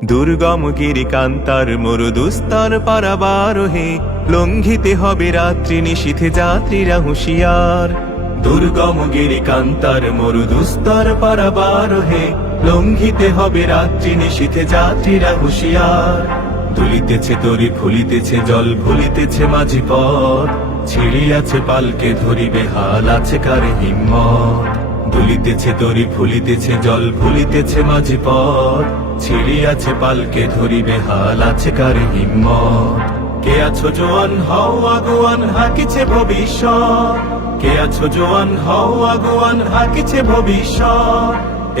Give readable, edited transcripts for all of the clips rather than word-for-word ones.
দুর্গম গিরিকান্তার মরুদুস্তর পারাবারোহে লঙ্ঘিতে হবে রাত্রি নিশীথে যাত্রীরা হুঁশিয়ার। দুর্গম গিরিকান্তার মরুদুস্তর পারাবারোহে লঙ্ঘিতে হবে রাত্রি নিশীথে যাত্রীরা হুঁশিয়ার। দুলিতেছে তরি ফুলিতেছে জল ভুলিতেছে মাঝি পথ, ছিড়িয়াছে পালকে ধরিবে হাল আছে কার হিম্মত। দুলিতেছে তরি ফুলিতেছে জল ভুলিতেছে মাঝি পথ, ছিড়িয়াছে পালকে ধরিবে হাল আছে কার হিম্মত। কে আছো জোয়ান হও আগুয়ান হাকিছে ভবিষ্যৎ, কে আছো জোয়ান হও আগুয়ান হাকিছে ভবিষ্যৎ।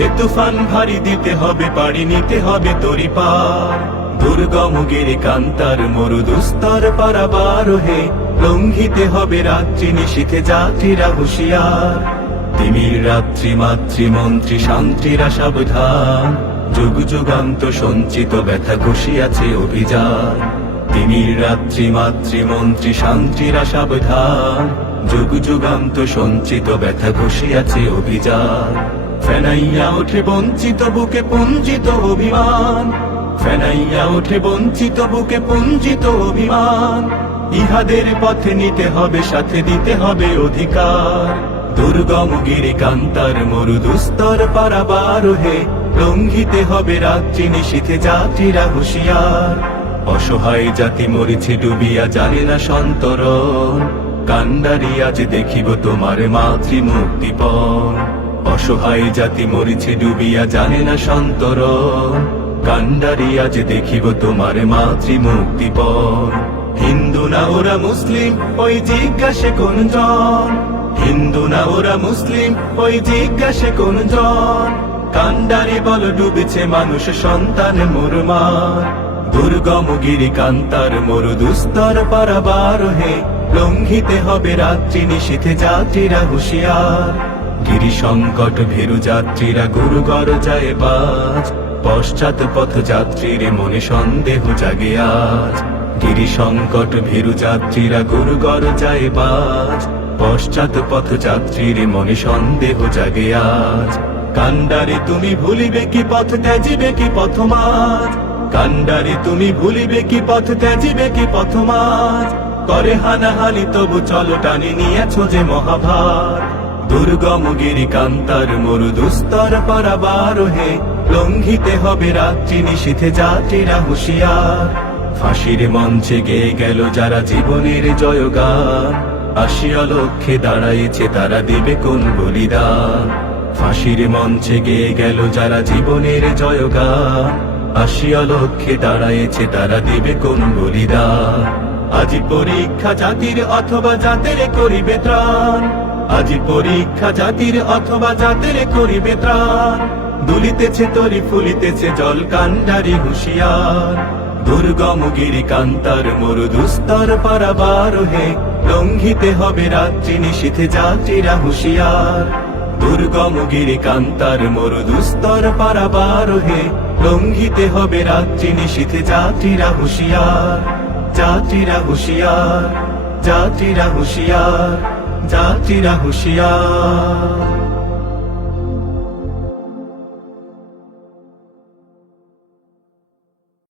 এ তুফান ভারী দিতে হবে পাড়ি নিতে হবে তরি পার। দুর্গম গিরিকান্তার মরুদুস্তর পারাবারোহে লঙ্ঘিতে হবে রাত্রি নিশীথে যাত্রীরা হুঁশিয়ার। তিমির রাত্রি মাতৃমন্ত্রী শান্তিরা সাবধান, যুগ যুগান্ত সঞ্চিত ব্যথা ঘষিয়াছে অভিযান। তিমির রাত্রি মাতৃমন্ত্রী শান্তিরা সাবধান, যুগ যুগান্ত সঞ্চিত ব্যথা ঘষিয়াছে অভিযান। ফেনাইয়া ওঠে বঞ্চিত বুকে পুঞ্জিত অভিমান, ফেনাইয়া ওঠে বঞ্চিত বুকে পুঞ্জিত অভিমান। ইহাদের পথে নিতে হবে সাথে দিতে হবে অধিকার। দুর্গম গিরিকান্তার মরুদুস্তর পারাবারোহে লঙ্ঘিতে হবে রাত্রি নিশীথে যাত্রীরা হুঁশিয়ার। অসহায় জাতি মরিছে ডুবিয়া জানে না সন্তরণ, কান্ডারি আজ দেখিব তোমার মাতৃমুক্তিপণ। অসহায় জাতি মরিছে ডুবিয়া জানে না সন্তরণ, কান্ডারি আজ দেখিব তোমার মাতৃমুক্তিপণ। হিন্দু না ওরা মুসলিম ওই জিজ্ঞাসে কোন জন, হিন্দু না ওরা মুসলিম ওই জিজ্ঞাসে কোন জন। কান্ডারি বল ডুবেছে মানুষ সন্তান মুরমার। দুর্গম গিরিকান্তার মরুদুস্তর পারাবারোহে লঙ্ঘিতে হবে রাত্রি নিশীথে যাত্রীরা হুঁশিয়ার। গিরি সংকট ভীরু যাত্রীরা গুরু গরজায় বাজ, পশ্চাৎ পথ যাত্রীর মনে সন্দেহ জাগে আজ। গিরি সংকট ভীরু যাত্রীরা গুরু গরজায় বাজ, পশ্চাৎ পথ যাত্রীর মনে সন্দেহ জাগে আজ। কান্ডারি তুমি ভুলিবে কি পথ ত্যাজিবে কি পথমাজ, কান্ডারি তুমি ভুলিবে কি পথ ত্যাজিবে কি পথমাজ। করে হানাহানি তবু চলো টানি নিয়েছো যে মহাভার। দুর্গম গিরিকান্তার মরুদুস্তর পারাবারোহে লঙ্ঘিতে হবে রাত্রি নিশীথে যাত্রীরা হুঁশিয়ার। ফাঁসির মঞ্চে গেয়ে গেল যারা জীবনের জয়গান, আসিয়া লক্ষ্যে দাঁড়াইছে তারা দেবে কোন বলিদান। ফাঁসির মঞ্চে গেয়ে গেল যারা জীবনের জয়গান, আসিয়া লক্ষ্যে দাঁড়াইছে তারা দেবে কোন বলিদান। আজি পরীক্ষা জাতির অথবা জাতের করিবে ত্রাণ, আজি পরীক্ষা জাতির অথবা জাতের করিবে ত্রাণ। দুলিতেছে তরি ফুলিতেছে জল কান্ডারি হুঁশিয়ার। দুর্গম গিরিকান্তার মরুদুস্তর পারাবারোহে লঙ্ঘিতে হবে রাত্রি নিশীথে যাত্রীরা হুঁশিয়ার। দুর্গম গিরিকান্তার মরুদুস্তর পারাবারোহে লঙ্ঘিতে হবে রাত্রি নিশীথে যাত্রীরা হুঁশিয়ার। যাত্রীরা হুঁশিয়ার, যাত্রীরা হুঁশিয়ার, যাত্রীরা হুঁশিয়ার।